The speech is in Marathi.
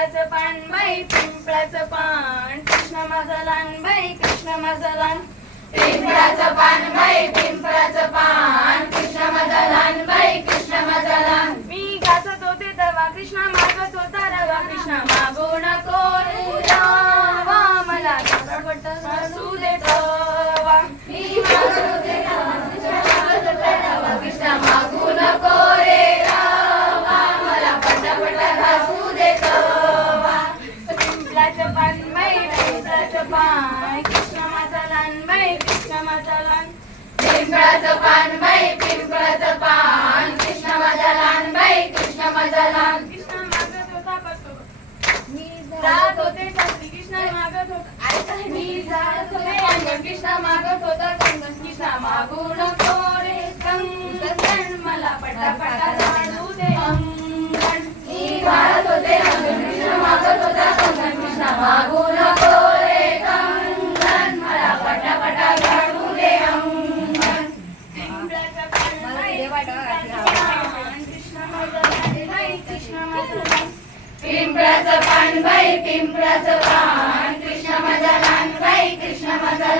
पिंपळाचं पान बाई पिंपळाचं पान. कृष्ण माझा लहान बाई कृष्ण माझा लहान पिंपळाचं पान बाई पिंपळाचं पान. कृष्ण माझा लहान बाई कृष्ण माझा लहान मी गात होते तवा कृष्णा मागत होता रवा. कृष्णा मागू नको रे रावा मला पटापट माझा लहान पिंपळाचं पान बाई पिंपळाचं पान. कृष्ण माझा लहान बाई कृष्ण माझा लहान कृष्ण मागत होता जात होते कृष्ण मागत होता. मी जात होते कृष्ण मागत होता. कंगन कृष्ण मागू नको पिंपळाचं पान बाई पिंपळाचं पान. कृष्ण माझा लहान बाई कृष्ण माझा